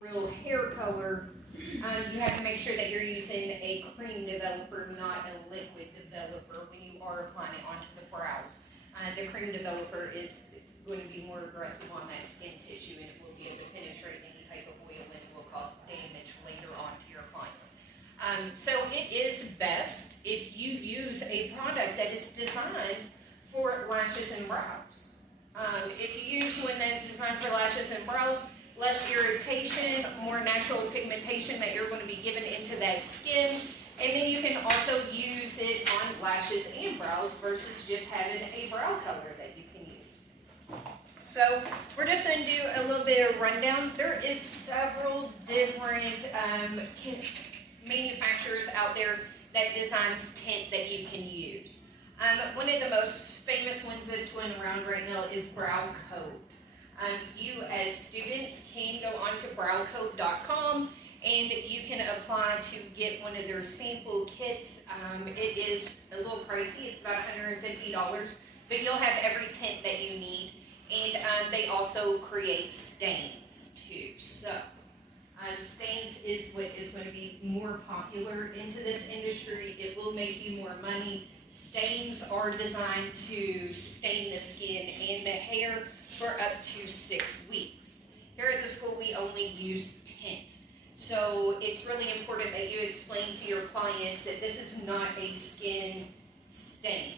real hair color, you have to make sure that you're using a cream developer, not a liquid developer when you are applying it onto the brows. The cream developer is going to be more aggressive on that skin tissue, and it will be able to penetrate any type of oil, and it will cause damage later on to your client. So it is best if you use a product that is designed for lashes and brows. If you use one that's designed for lashes and brows, less irritation, more natural pigmentation that you're going to be given into that skin. And then you can also use it on lashes and brows versus just having a brow color that you can use. So we're just going to do a little bit of rundown. There is several different manufacturers out there that designs tint that you can use. One of the most famous ones that's going around right now is Brow Code. You as students can go onto browcode.com and you can apply to get one of their sample kits. It is a little pricey, it's about $150, but you'll have every tint that you need. And they also create stains too. So stains is what is going to be more popular into this industry. It will make you more money. Stains are designed to stain the skin and the hair for up to 6 weeks. Here at the school, we only use tint. So it's really important that you explain to your clients that this is not a skin stain.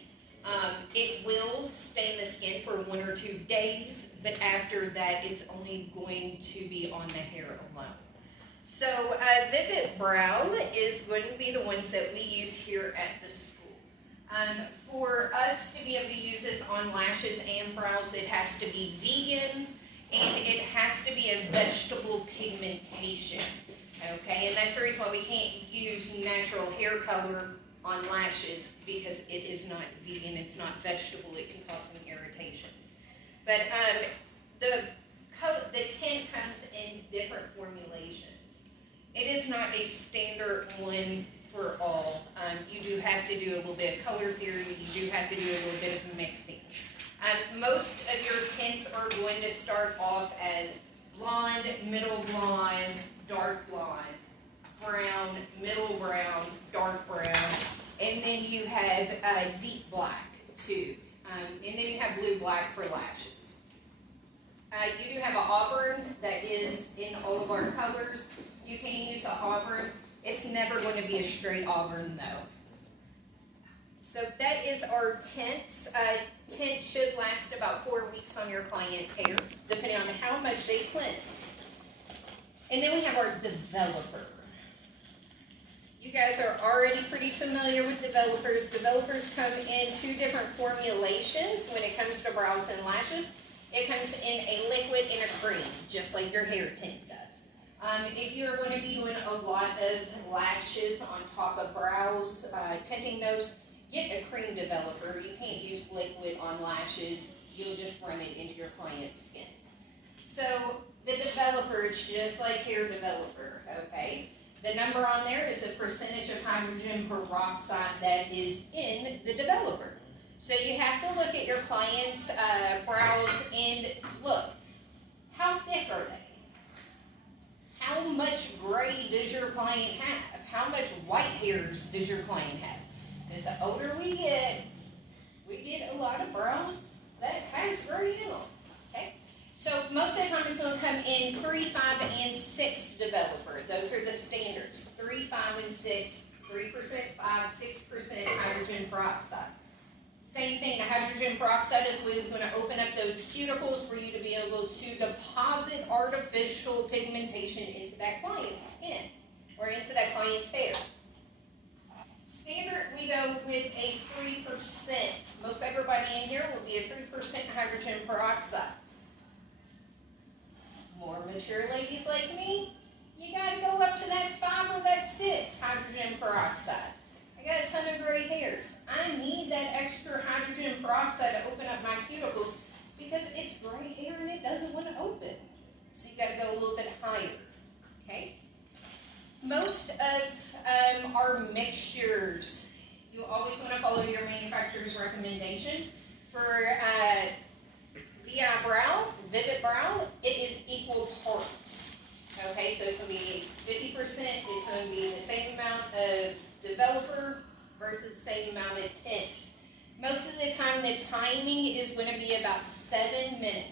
It will stain the skin for 1 or 2 days, but after that, it's only going to be on the hair alone. So Vivid Brow is going to be the ones that we use here at the school. For us to be able to use this on lashes and brows, it has to be vegan, and it has to be a vegetable pigmentation, okay? And that's the reason why we can't use natural hair color on lashes, because it is not vegan, it's not vegetable, it can cause some irritations. But the tint comes in different formulations. It is not a standard one for all. You do have to do a little bit of color theory, you do have to do a little bit of mixing. Most of your tints are going to start off as blonde, middle blonde, dark blonde, brown, middle brown, dark brown, and then you have deep black too. And then you have blue black for lashes. You do have an auburn that is in all of our colors. You can use an auburn. It's never going to be a straight auburn though. So that is our tints. Tint should last about 4 weeks on your client's hair, depending on how much they cleanse. And then we have our developer. You guys are already pretty familiar with developers. Developers come in 2 different formulations when it comes to brows and lashes. It comes in a liquid and a cream, just like your hair tint does. If you're going to be doing a lot of lashes on top of brows, tinting those, get a cream developer. You can't use liquid on lashes. You'll just run it into your client's skin. So the developer, it's just like hair developer, okay? The number on there is the percentage of hydrogen peroxide that is in the developer. So you have to look at your client's brows and look, how thick are they? How much gray does your client have? How much white hairs does your client have? Because the older we get a lot of brows that has gray in them, okay? So most of the time it's going to come in 3, 5, and 6 developer. Those are the standards, 3, 5, and 6, 3%, 5, 6% hydrogen peroxide. Same thing, the hydrogen peroxide is what is going to open up those cuticles for you to be able to deposit artificial pigmentation into that client's skin or into that client's hair. Standard, we go with a 3%. Most everybody in here will be a 3% hydrogen peroxide. More mature ladies like me, you got to go up to that 5 or that 6 hydrogen peroxide. I got a ton of gray hairs. I need that extra hydrogen peroxide to open up my cuticles because it's gray hair and it doesn't want to open. So you got to go a little bit higher, okay? Most of our mixtures, you always want to follow your manufacturer's recommendation. For the Eyebrow, Vivid Brow, it is equal parts. Okay, so going to be 50%. It's going to be the same amount of developer versus the same amount of tint. Most of the time, the timing is going to be about 7 minutes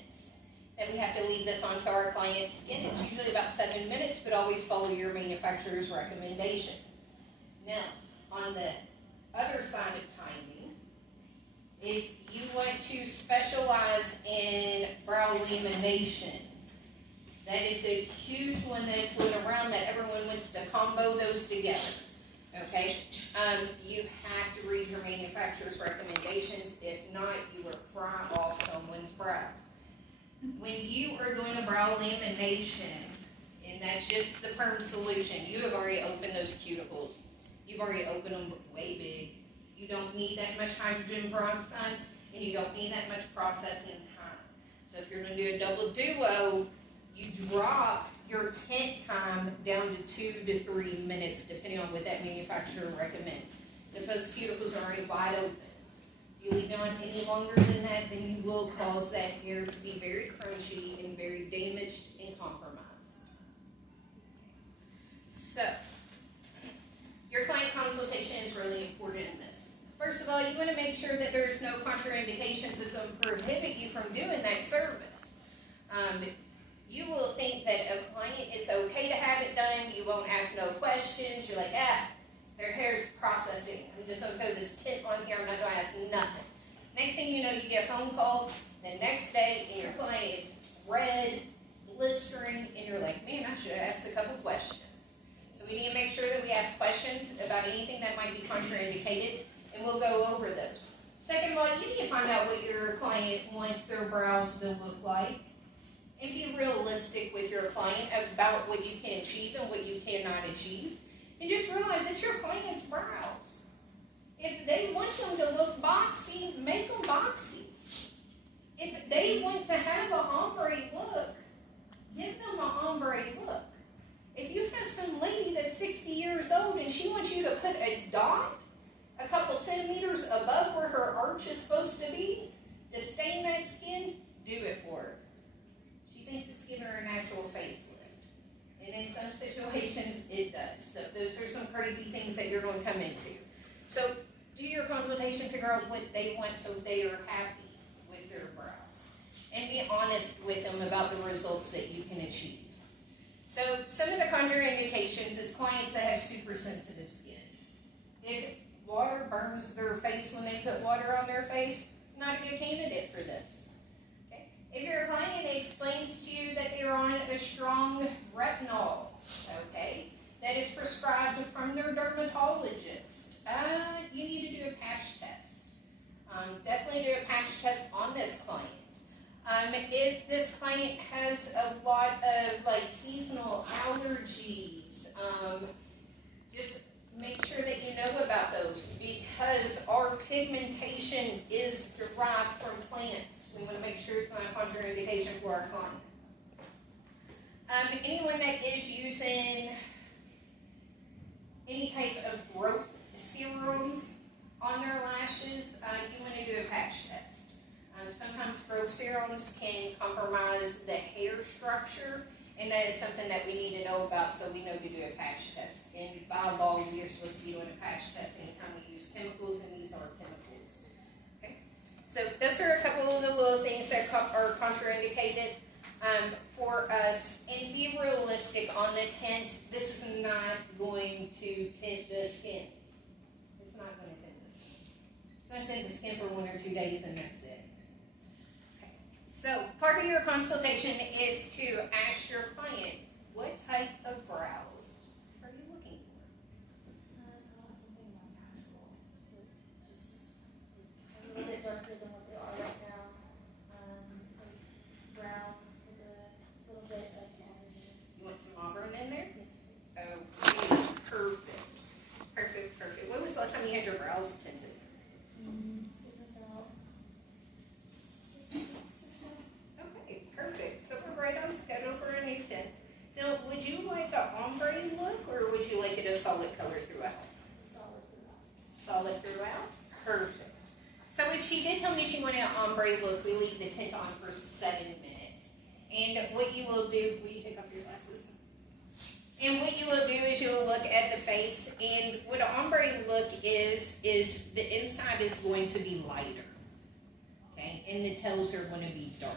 that we have to leave this onto our client's skin. It's usually about 7 minutes, but always follow your manufacturer's recommendation. Now, on the other side of timing, if you want to specialize in brow lamination, that is a huge one that's going around that everyone wants to combo those together. Okay? You have to read your manufacturer's recommendations. If not, you will fry off someone's brows. When you are doing a brow lamination, and that's just the perm solution, you have already opened those cuticles. You've already opened them way big. You don't need that much hydrogen peroxide, and you don't need that much processing time. So if you're going to do a double duo, you drop your tint time down to 2 to 3 minutes, depending on what that manufacturer recommends. Because those cuticles are already wide open. If you leave them on any longer than that, then you will cause that hair to be very crunchy and very damaged and compromised. So, your client consultation is really important in this. First of all, you want to make sure that there's no contraindications that will prohibit you from doing that service. You will think that a client, it's okay to have it done. You won't ask no questions. You're like, their hair's processing. I'm just going to throw this tint on here. I'm not going to ask nothing. Next thing you know, you get a phone call the next day, and your client is red, blistering, and you're like, man, I should have asked a couple questions. So we need to make sure that we ask questions about anything that might be contraindicated, and we'll go over those. Second of all, you need to find out what your client wants their brows to look like, and be realistic with your client about what you can achieve and what you cannot achieve. And just realize it's your client's brows. If they want them to look boxy, make them boxy. If they want to have an ombre look, give them an ombre look. If you have some lady that's 60 years old and she wants you to put a dot a couple centimeters above where her arch is supposed to be to stain that skin, do it for her. She thinks it's giving her a natural facelift. And in some situations, it does. So those are some crazy things that you're going to come into. So do your consultation, figure out what they want so they are happy with their brows. And be honest with them about the results that you can achieve. So some of the contraindications is clients that have super sensitive skin. If water burns their face when they put water on their face, not a good candidate for this. If your client explains to you that they're on a strong retinol, okay, that is prescribed from their dermatologist, you need to do a patch test. Definitely do a patch test on this client. If this client has a lot of seasonal allergies, just make sure that you know about those, because our pigmentation is derived from plants. We want to make sure it's not a contraindication for our client. Anyone that is using any type of growth serums on their lashes, you want to do a patch test. Sometimes growth serums can compromise the hair structure, and that is something that we need to know about so we know to do a patch test. And by law, we are supposed to be doing a patch test anytime we use chemicals, and these are chemicals. Okay? So those are a couple of the little things that are contraindicated for us. And be realistic on the tint. This is not going to tint the skin. It's not going to tint the skin. It's going to tint the skin for 1 or 2 days, and that's it. Okay. So part of your consultation is to ask your client, what type of brows are you looking for? I want something more natural, just a little bit darker than what they are right now. Some brown with a little bit of orange. You want some auburn in there? Yes, please. Okay, perfect. Perfect, perfect. When was the last time you had your brows tinted? It's been about 6 weeks or so. Okay, perfect. So we're right on schedule for a new tint. Now, would you like an ombre look, or would you like it a solid color throughout? Solid throughout. Solid throughout? Perfect. So if she did tell me she wanted an ombre look, we leave the tint on for 7 minutes. And what you will do, will you take off your glasses? look at the face, and what an ombre look is the inside is going to be lighter, okay, and the tails are going to be darker.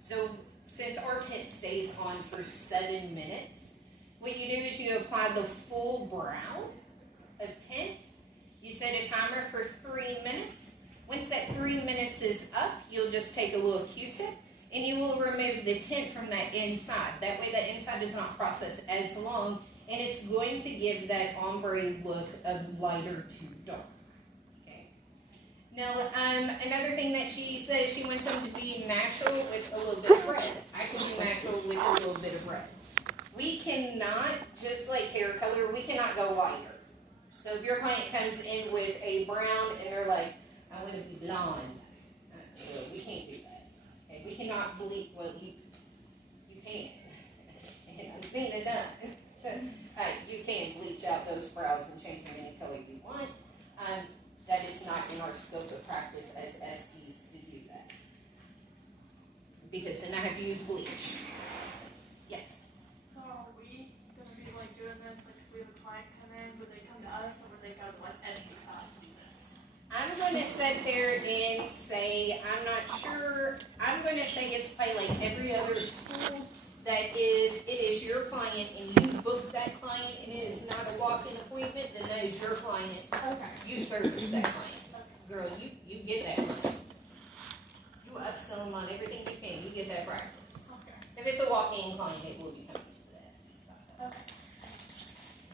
So since our tint stays on for 7 minutes, what you do is you apply the full brow of tint. You set a timer for 3 minutes. Once that 3 minutes is up, you'll just take a little Q-tip and you will remove the tint from that inside. That way that inside does not process as long, and it's going to give that ombre look of lighter to dark. Okay. Now, another thing that she says, she wants them to be natural with a little bit of red. I can do natural with a little bit of red. We cannot, just like hair color, we cannot go lighter. So if your client comes in with a brown and they're like, I want to be blonde, we can't do that. Okay? We cannot bleach, well, you can. And I've seen it done. You can bleach out those brows and change them any color you want. That is not in our scope of practice as SDs to do that. Because then I have to use bleach. Yes? So are we going to be like doing this, like if we have a client come in, would they come to us or would they go to like SD side to do this? I'm going to sit there and say, I'm not sure, I'm going to say it's probably like every other school that if it is your client and you book that client and it is not a walk-in appointment, then that is your client. Okay. You service that client. Girl, you get that money. You upsell them on everything you can. You get that practice. Okay. If it's a walk-in client, it will be coming to the SD side. Okay.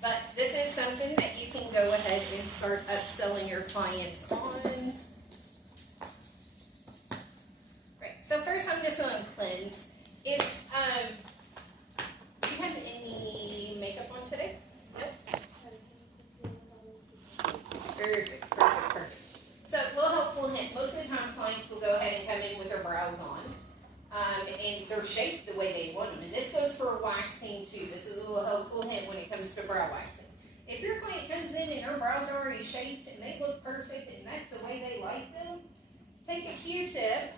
But this is something that you can go ahead and start upselling your clients on. Right, so first I'm just going to cleanse. If, do you have any makeup on today? Nope. Perfect. So a little helpful hint, most of the time clients will go ahead and come in with their brows on. And they're shaped the way they want them. And this goes for waxing too. This is a little helpful hint when it comes to brow waxing. If your client comes in and their brows are already shaped and they look perfect and that's the way they like them, take a Q-tip,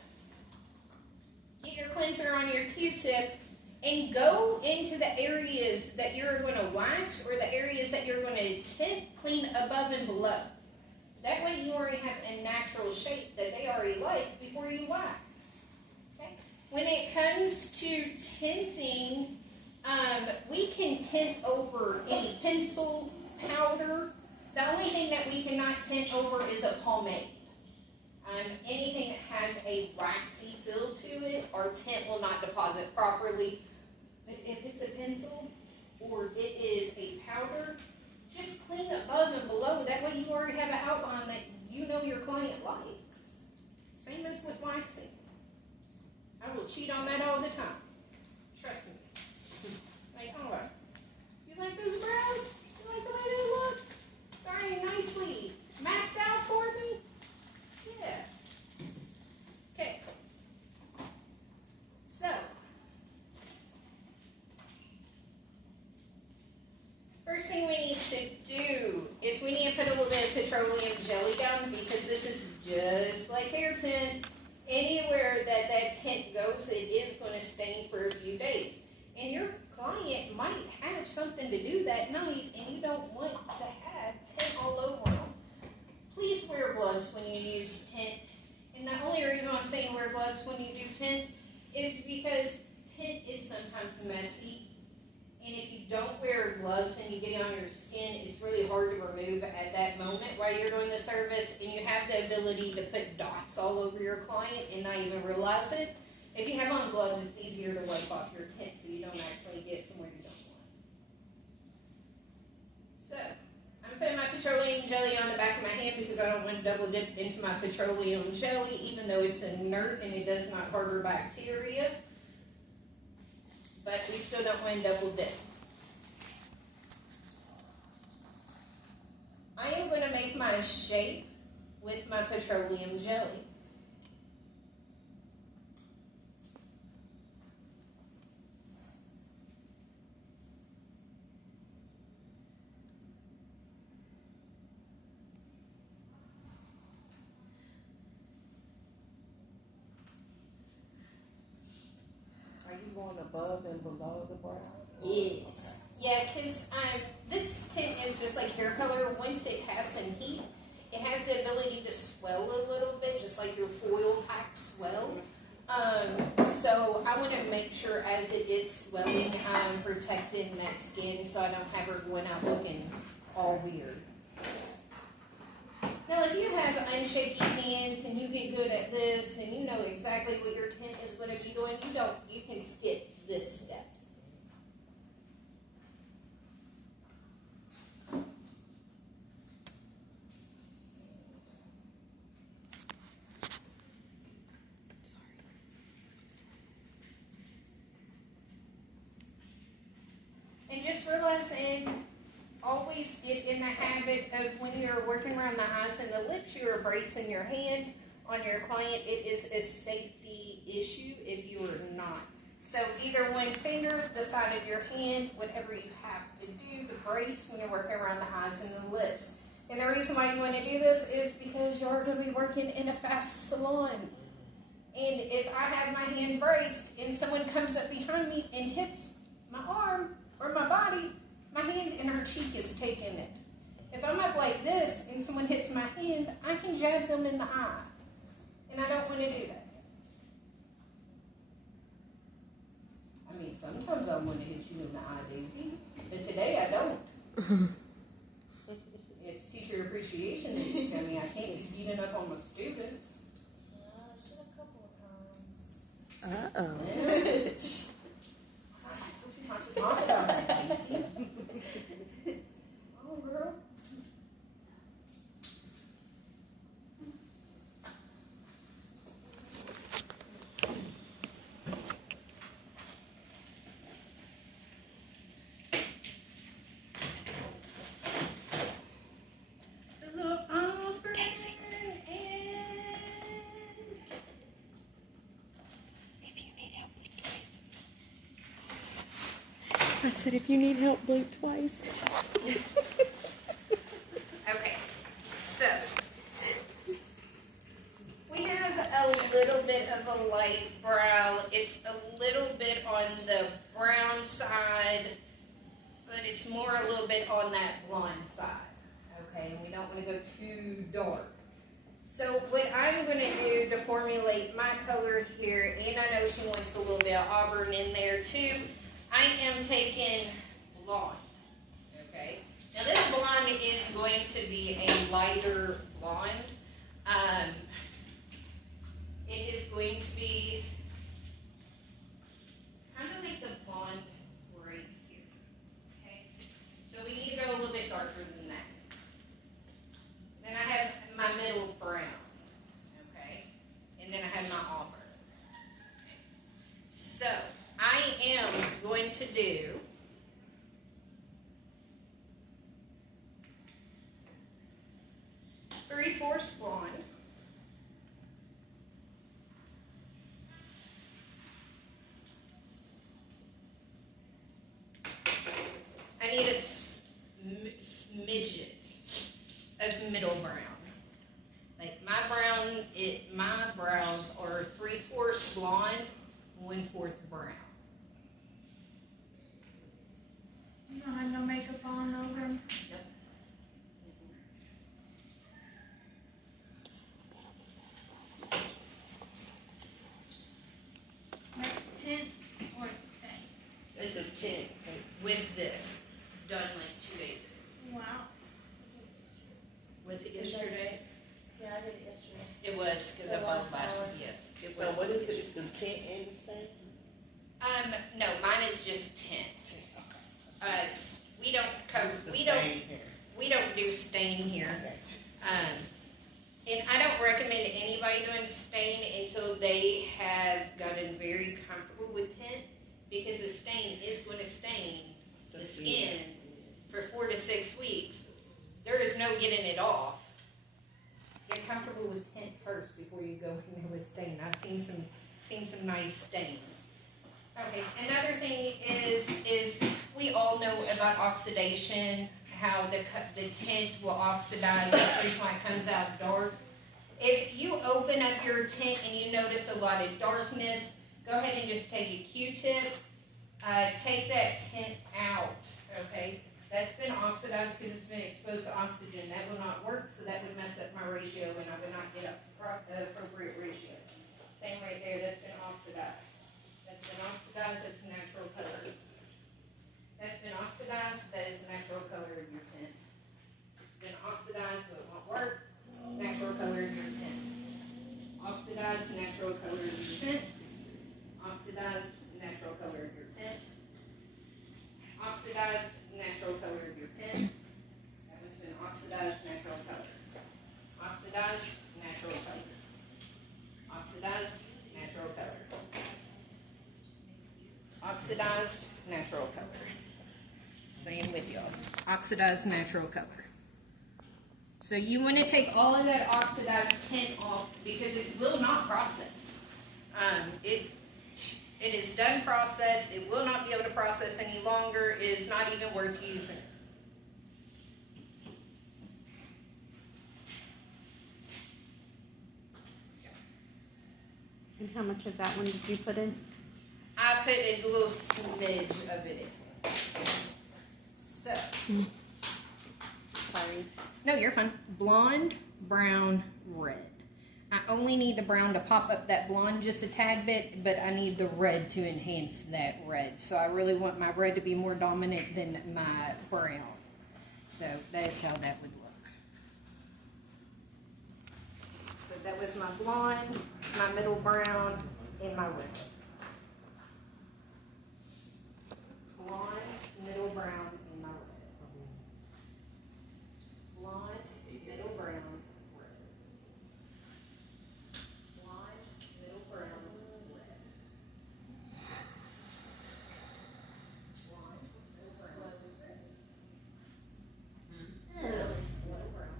get your cleanser on your Q-tip, and go into the areas that you're going to wax or the areas that you're going to tint, clean above and below. That way you already have a natural shape that they already like before you wax. When it comes to tinting, we can tint over any pencil, powder. The only thing that we cannot tint over is a pomade. Anything that has a waxy feel to it, our tint will not deposit properly. But if it's a pencil or it is a powder, just clean above and below. That way you already have an outline that you know your client likes. Same as with waxing. I will cheat on that all the time. Trust me. Like, oh, you like those brows? You like the way they look? Very nicely mapped out for me? Yeah. Okay. So, first thing we need to do is we need to put a little bit of petroleum jelly down because this is just like hair tint. Anywhere that that tint goes, it is going to stain for a few days. And your client might have something to do that night, and you don't want to have tint all over them. Please wear gloves when you use tint. And the only reason I'm saying wear gloves when you do tint is because tint is sometimes messy. And if you don't wear gloves and you get it on your skin, it's really hard to remove at that moment while you're doing the service. And you have the ability to put dots all over your client and not even realize it. If you have on gloves, it's easier to wipe off your tint so you don't actually get somewhere you don't want. So, I'm putting my petroleum jelly on the back of my hand because I don't want to double dip into my petroleum jelly, even though it's inert and it does not harbor bacteria. But we still don't want to double dip. I am going to make my shape with my petroleum jelly. Going above and below the brow? Yes. Yeah, because this just like hair color, once it has some heat, it has the ability to swell a little bit, just like your foil pack swell. So I want to make sure as it is swelling, I'm protecting that skin so I don't have her going out looking all weird. Now, if you have unshaky hands and you get good at this and you know exactly what your tint is going to be doing, you can skip this step. And just realize and always get in the habit of when you're working around the eyes and the lips, you are bracing your hand on your client. It is a safety issue if you are not. So either one finger, the side of your hand, whatever you have to do to brace when you're working around the eyes and the lips. And the reason why you want to do this is because you're going to be working in a fast salon. And if I have my hand braced and someone comes up behind me and hits my arm or my body, my hand and her cheek is taking it. If I'm up like this and someone hits my hand, I can jab them in the eye. And I don't want to do that. I mean, sometimes I want to hit you in the eye, Daisy. But today I don't. It's teacher appreciation that you tell me I can't be beating up on my students. Just a couple of times. Talk about that, Daisy. Oh, girl. I said, if you need help, blink twice. Okay, so we have a little bit of a light brow. It's a little bit on the brown side, but it's more a little bit on that blonde side. Okay, and we don't want to go too dark. So what I'm going to do to formulate my color here, and I know she wants a little bit of auburn in there too, I am taking blonde, okay? Now this blonde is going to be a lighter blonde. It is going to be kind of like the blonde right here, okay? So we need to go a little bit darker than that. Then I have my middle brown, okay? And then I have my auburn. So I am going to do three-fourths blonde, I need a smidget of middle brown. Like my brows are three-fourths blonde, one-fourth brown. You don't have no makeup on, no, Grim? Yep. That's tint or stain? This is tint with this, done like 2 days ago. Wow. Was it yesterday? Yeah, I did it yesterday. It was, because I was last, yes. It So was. what is it? It's the tint and the stain? No, mine is just tint. We don't cover, Who's the we don't, stain here? we don't do stain here. And I don't recommend anybody doing stain until they have gotten very comfortable with tint, because the stain is going to stain the skin for 4 to 6 weeks. There is no getting it off. Get comfortable with tint first before you go in with stain. I've seen some nice stains. Okay, another thing is we all know about oxidation, how the tint will oxidize every time it comes out dark. If you open up your tint and you notice a lot of darkness, go ahead and just take a Q-tip, take that tint out, okay? That's been oxidized because it's been oxidized natural color of your tint. That one's been oxidized natural color. Oxidized natural color. Oxidized natural color. Oxidized natural color. Same with y'all. Oxidized natural color. So you want to take all of that oxidized tint off because it will not process. It is done processed. It will not be able to process any longer. It is not even worth using. And how much of that one did you put in? I put a little smidge of it in. So. Sorry. No, you're fine. Blonde, brown, red. I only need the brown to pop up that blonde just a tad bit, but I need the red to enhance that red. So I really want my red to be more dominant than my brown. So that is how that would look. So that was my blonde, my middle brown, and my red. Blonde, middle brown, and my red. Blonde, middle brown, red. Blonde, middle brown, red. Blonde, middle brown, red. Middle brown.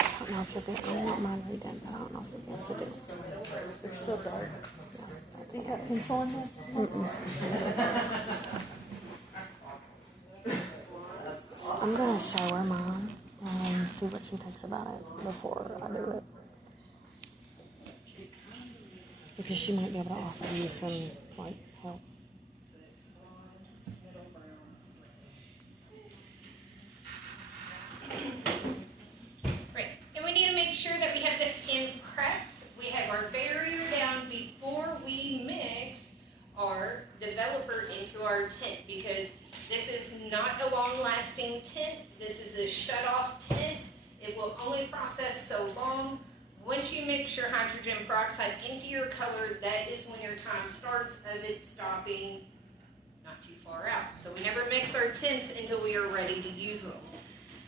I don't know if you'll get, I want mine redone, but I don't know if you'll be able to do it. They're still dark. Do you have pencil in there? I'm gonna show her mine and see what she thinks about it before I do it. Because she might be able to offer you some, like, help. Right, and we need to make sure that we have the skin prepped. We have our barrier down before we mix our developer into our tint, because this is not a long-lasting tint. This is a shut-off tint. It will only process so long. Once you mix your hydrogen peroxide into your color, that is when your time starts of it stopping not too far out. So we never mix our tints until we are ready to use them.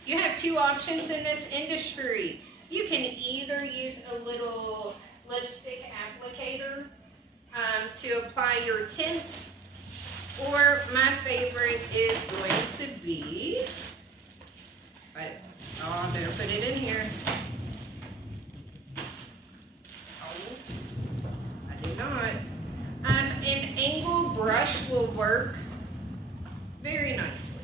You have two options in this industry. You can either use a little lipstick applicator to apply your tint, or my favorite is going to be, I better put it in here. Oh, I do not. An angle brush will work very nicely.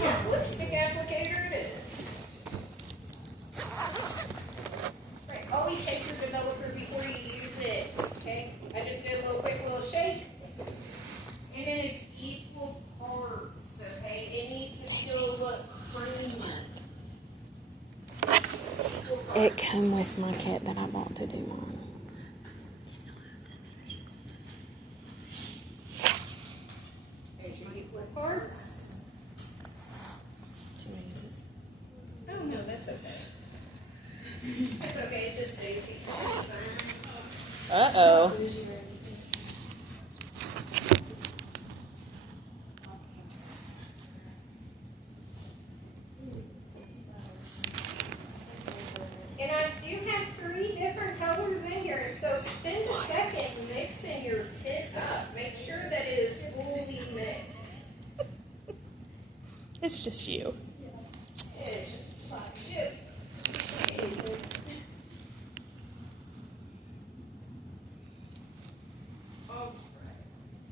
Yeah, lipstick applicator it is. Right, always shake your developer before you use it, okay? I just did a quick little shake. And then it's equal parts, okay? It needs to still look creamy. It came with my kit that I bought to do mine. There's your equal parts. Do you want to use this? Oh, no, that's okay. That's okay, it just stays equal. Uh-oh. And I do have 3 different colors in here, so spend a second mixing your tint up. Make sure that it is fully mixed. It's just you. It's just like shit.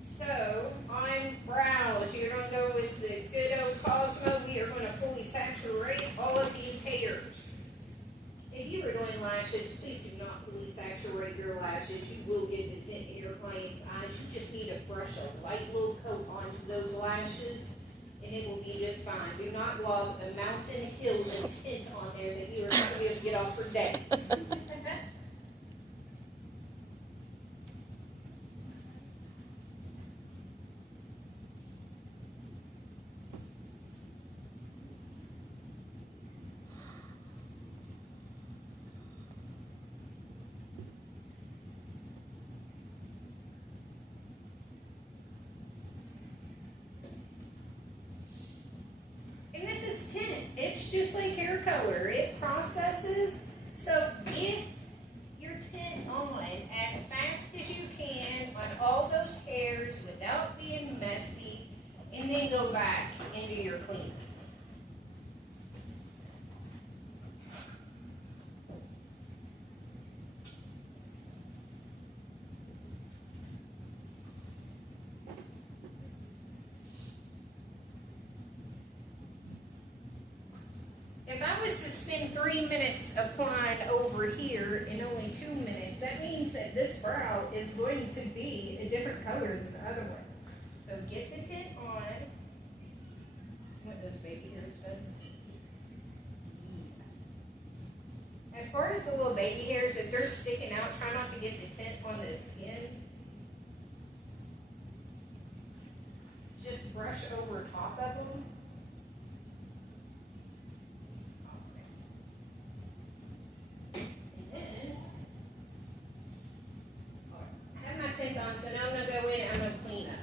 So, on brows, you're going to go with the good old Cosmo. We are going to fully saturate all of these hairs. If you were doing lashes, please do not fully saturate your lashes. You will get the tint in your client's eyes. You just need to brush a light little coat onto those lashes, and it will be just fine. Do not glob a mountain hill of tint on there that you are not going to be able to get off for days. just like hair color. It processes. So get your tint on as fast as you can on all those hairs without being messy, and then go back into your cleaner. If I was to spend 3 minutes applying over here and only 2 minutes, that means that this brow is going to be a different color than the other one. So get the tint on. What those baby hairs done? As far as the little baby hairs, if they're sticking out, try not to get the tint on the skin. Just brush over top of them. On, so now I'm going to go in and I'm going to clean up.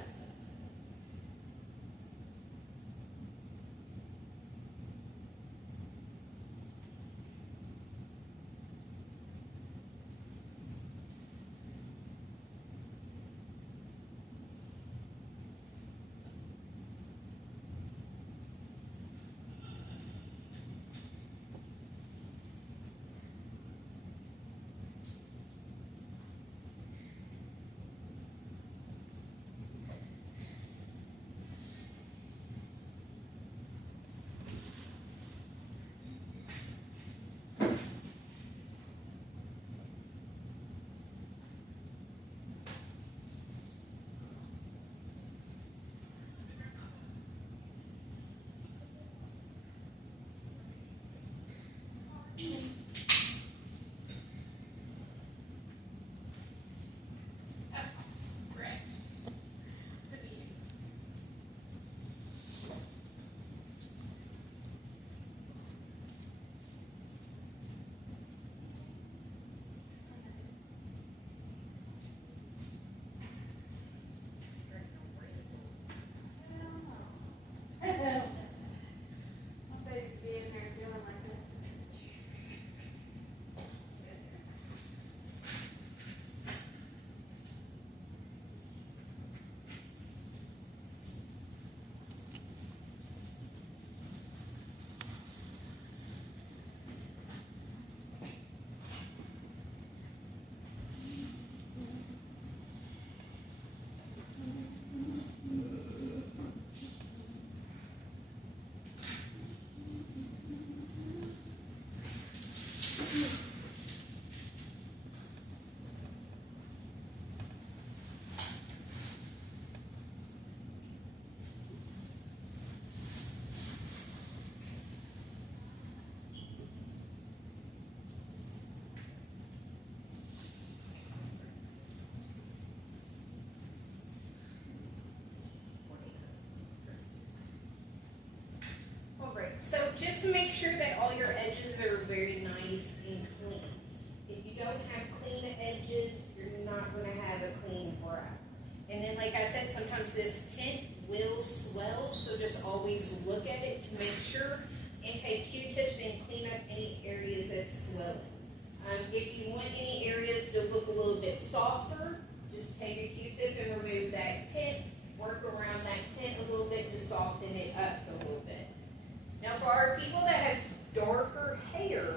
So just make sure that all your edges are very nice and clean. If you don't have clean edges, you're not going to have a clean brow. And then like I said, sometimes this tint will swell, so just always look at it to make sure, and take Q-tips and clean up any areas that's swelling. If you want any areas to look a little bit softer, just take a Q-tip and remove that tint, work around that tint a little bit to soften it up a little bit. Now for our people that has darker hair,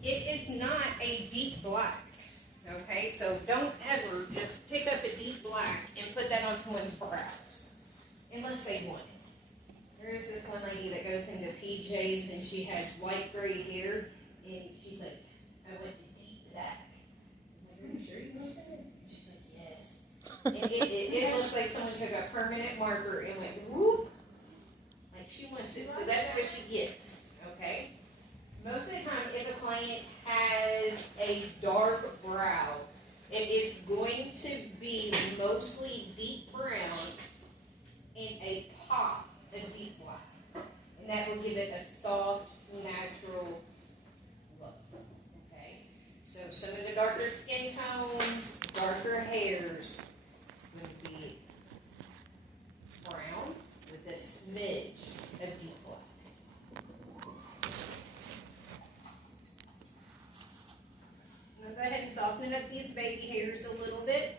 it is not a deep black, okay? So don't ever just pick up a deep black and put that on someone's brows, unless they want it. There is this one lady that goes into PJs and she has white gray hair, and she's like, I went to deep black. I'm like, are you sure you want that? She's like, yes. And it looks like someone took a permanent marker and went whoop. She wants it, so that's what she gets, okay? Most of the time, if a client has a dark brow, it is going to be mostly deep brown and a pop of deep black. And that will give it a soft, natural look, okay? So some of the darker skin tones, darker hairs, it's going to be brown with a smidge of deep black. and soften up these baby hairs a little bit,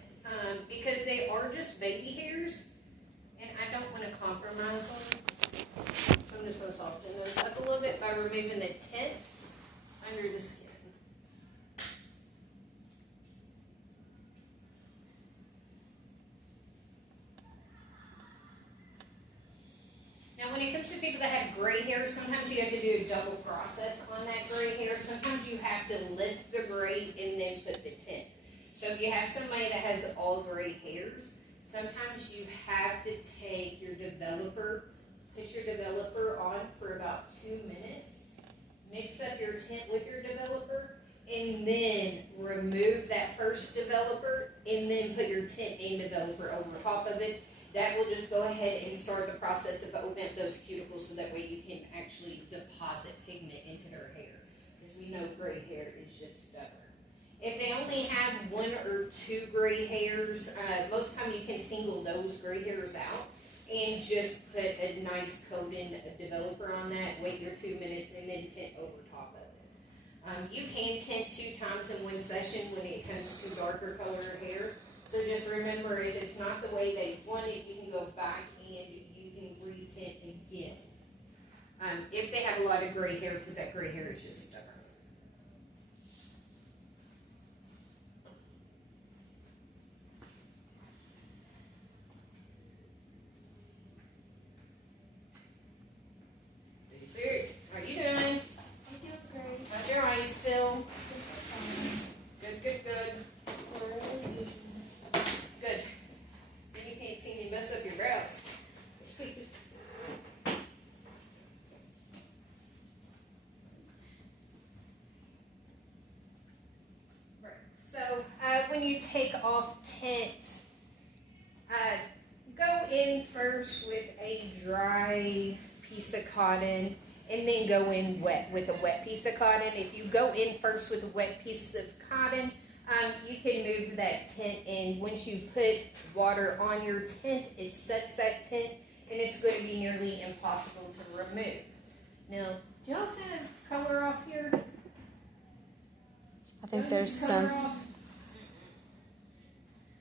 because they are just baby hairs, and I don't want to compromise them. So I'm just going to soften those up a little bit by removing the tint under the skin. Now, when it comes to people that have gray hair, sometimes you have to do a double process on that gray hair. Sometimes you have to lift the gray and then put the tint. So if you have somebody that has all gray hairs, sometimes you have to take your developer, put your developer on for about 2 minutes, mix up your tint with your developer, and then remove that first developer, and then put your tint and developer over top of it. That will just go ahead and start the process of opening up those cuticles so that way you can actually deposit pigment into their hair. Because we know gray hair is just stubborn. If they only have 1 or 2 gray hairs, most of the time you can single those gray hairs out and just put a nice coating developer on that, wait your 2 minutes, and then tint over top of it. You can tint 2 times in one session when it comes to darker color hair. So just remember, if it's not the way they want it, you can go back and you can re-tint again. If they have a lot of gray hair, because that gray hair is just stubborn. How are you doing? I feel great. How's your eyes feel? Good, good, good. Good. And you can't see me mess up your brows. Right. So when you take off tint, go in first with a dry piece of cotton and then go in wet with a wet piece of cotton. If you go in first with a wet piece of cotton, you can move that tint in. Once you put water on your tint, it sets that tint, and it's going to be nearly impossible to remove. Now, do y'all kind of color off here? I think Don't there's you color some. off?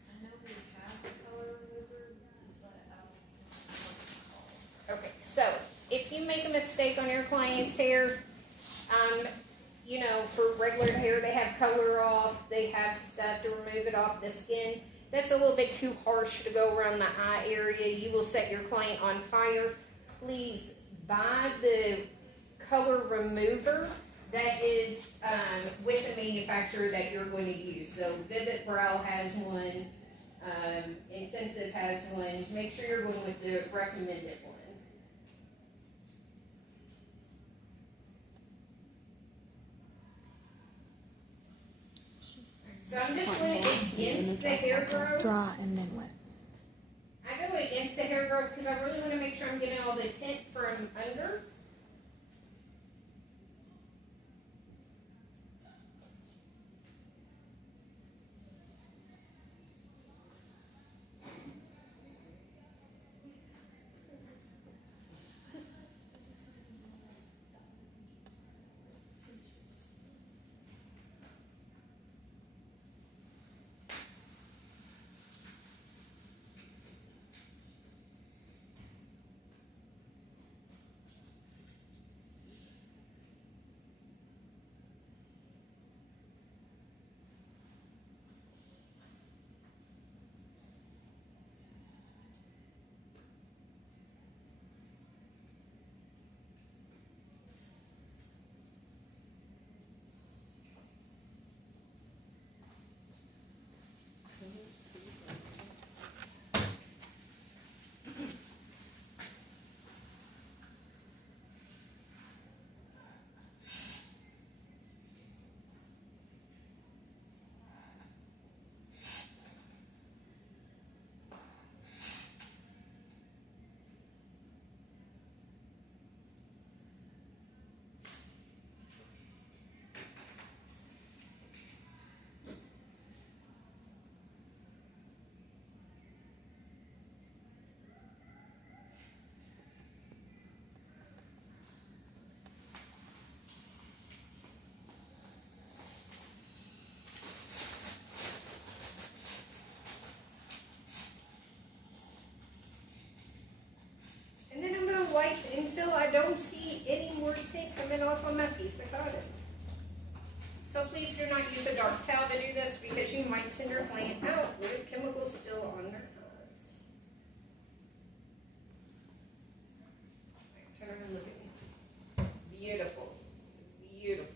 I know we have a color remover, but okay, so if you make a mistake on your client's hair, you know, for regular hair, they have color off, they have stuff to remove it off the skin. That's a little bit too harsh to go around the eye area. You will set your client on fire. Please buy the color remover that is with the manufacturer that you're going to use. So Vivid Brow has one, Intensive has one. Make sure you're going with the recommended one. So I'm just going against the hair growth. Dry and then wet. I go against the hair growth because I really want to make sure I'm getting all the tint from under. coming off on my piece of cotton. So please do not use a dark towel to do this because you might send your client out with chemicals still on their eyes. Turn around and look at me. Beautiful. Beautiful.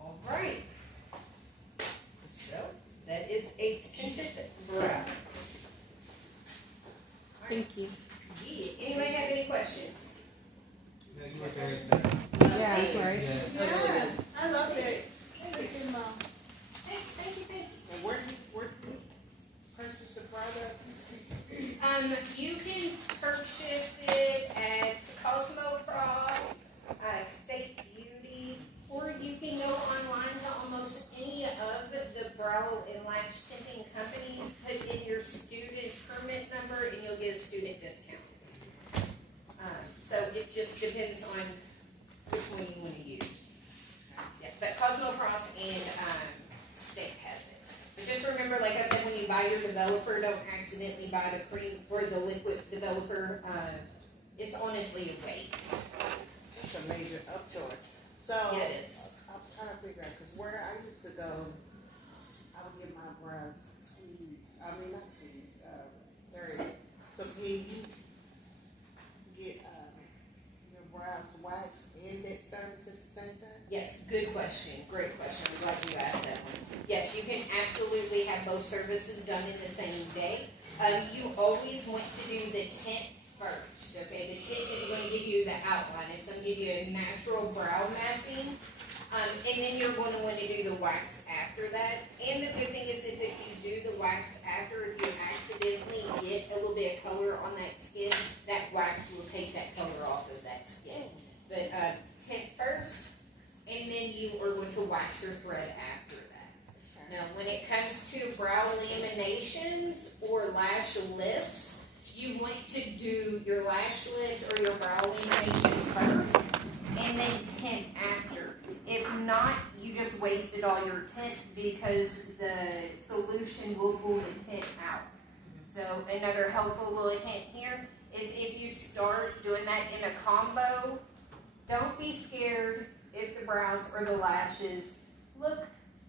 All right. So that is a tinted brow. Thank you. Yeah. Anybody have any questions? No, you were very good. Yeah, right. Yeah. I love it. Thank you, Mom. Thank you. And where do you purchase the product? You can purchase it at Cosmo Prop, State Beauty, or you can go online to almost any of the brow and lash tinting companies, put in your student permit number, and you'll get a student discount. So it just depends on which one you want to use. Yeah, but Cosmo Prop and State has it. But just remember, like I said, when you buy your developer, don't accidentally buy the cream or the liquid developer. It's honestly a waste. It's a major upcharge. So, Yeah, it is. I'm trying to figure out, because where I used to go, I would get my brows not tweezed, very, so can you get, your brows waxed and that service at the same time? Yes, good question. Great question. I'm glad you asked that one. Yes, you can absolutely have both services done in the same day. You always want to do the tint first, okay? The tint is going to give you the outline. It's going to give you a natural brow mapping. And then you're going to want to do the wax after that. And the good thing is if you do the wax after, if you accidentally get a little bit of color on that skin, that wax will take that color off of that skin. But tint first, and then you are going to wax your thread after that. Now, when it comes to brow laminations or lash lifts, you want to do your lash lift or your brow lamination first, and then tint after. If not, you just wasted all your tint because the solution will pull the tint out. So another helpful little hint here is if you start doing that in a combo, don't be scared if the brows or the lashes look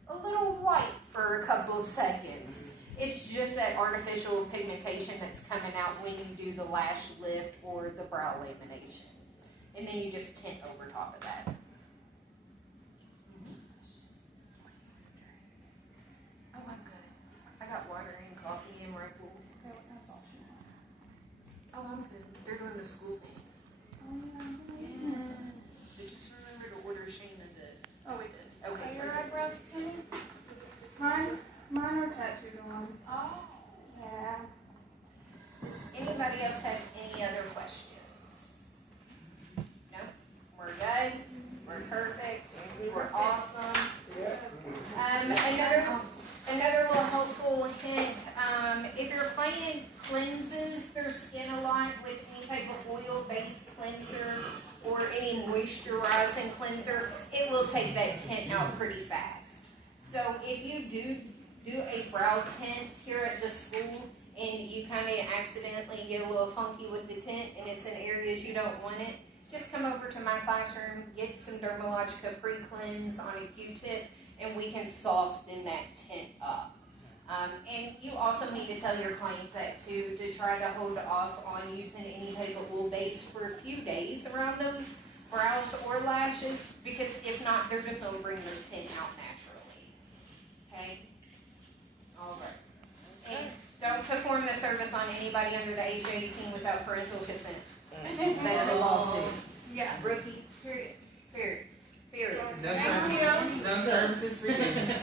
a little white for a couple seconds. It's just that artificial pigmentation that's coming out when you do the lash lift or the brow lamination. And then you just tint over top of that. Oh, I'm good. I got water and coffee and Red Bull. Oh, I'm good. They're doing the school thing. Yeah. Just remember to order Shayna the. Oh, we did. Okay. Are your eyebrows tinted? Mine are tattooed on. Oh. Yeah. Does anybody else have any other questions? No? We're good? We're perfect? We're awesome? Another little helpful hint, if your client cleanses their skin a lot with any type of oil-based cleanser or any moisturizing cleanser, it will take that tint out pretty fast. So if you do a brow tint here at the school and you kind of accidentally get a little funky with the tint and it's in areas you don't want it, just come over to my classroom, get some Dermalogica pre-cleanse on a Q-tip, and we can soften that tint up. And you also need to tell your clients that too, to try to hold off on using any type of oil base for a few days around those brows or lashes, because if not, they're just going to bring their tint out naturally. Okay? All right. And don't perform the service on anybody under the age of 18 without parental consent. That's a lawsuit. Yeah. Rookie. Period. Period. Period. No services for you.